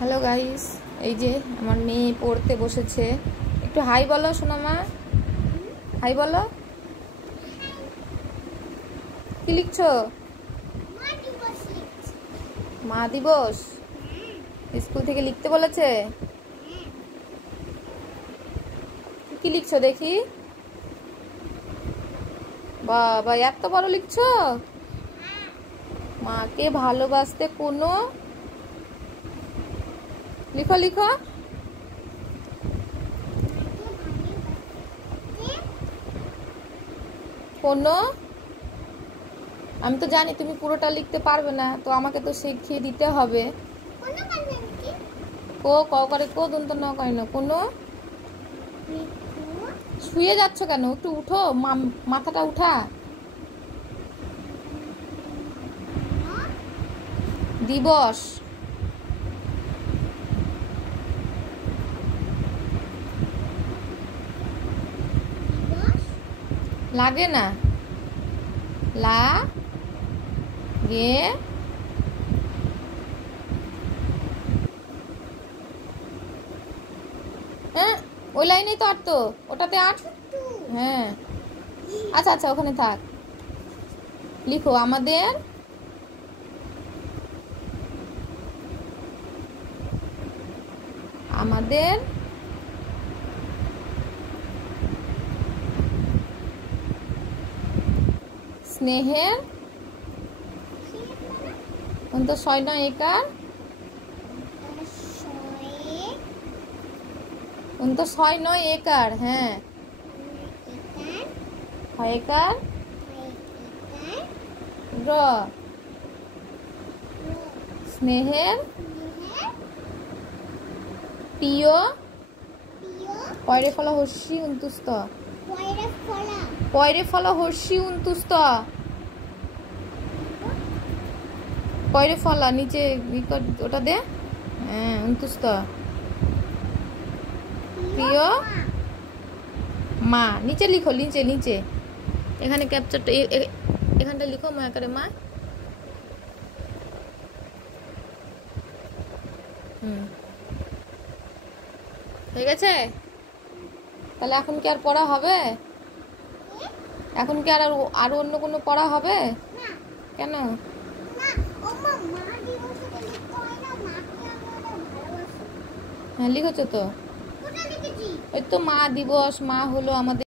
Hello guys, এই যে আমার মেয়ে পড়তে বসেছে। একটু হাই বলো সোনামা, হাই বলো। কি লিখছো? মা দিবস। স্কুল থেকে লিখতে বলেছে? কি লিখছো দেখি? বাবা, এত বড় লিখছো। মাকে ভালোবাসতে কোনো, লিখো লিখো। কোনো, আমি তো জানি তুমি পুরোটা লিখতে পারবে না, তো আমাকে তো শিখিয়ে দিতে হবে। কো ক করে কো, দন্ত ন করে না। কোনো, শুয়ে যাচ্ছ কেন? একটু উঠো, মাথাটা উঠা। দিবস। লাগে না, লা গে। হ্যাঁ, ওই লাইনেই তো আট, তো ওটাতে আট। হ্যাঁ, আচ্ছা আচ্ছা, ওখানে থাক। লিখো আমাদের আমাদের স্নেহের তো 6-9 একর, তো 6-9 একর। হ্যাঁ, 6 একর র স্নেহের প্রিয় পয়রে ফলা হর্ষি উন্তুস্ত, পয়রে ফলা হর্ষি উন্তুস্ত, পয়রে ফলা নিচে ওটা দে। হ্যাঁ, উন্তুস্ত প্রিয় মা। নিচে লিখো, নিচে নিচে, এখানে ক্যাপচারটা এখানটা লিখো মা করে মা। হয়ে গেছে? তাহলে এখন কি আর পড়া হবে? এখন কি আর অন্য কোনো পড়া হবে? কেন? হ্যাঁ, লিখেছো তো। ওই তো মা দিবস, মা হলো আমাদের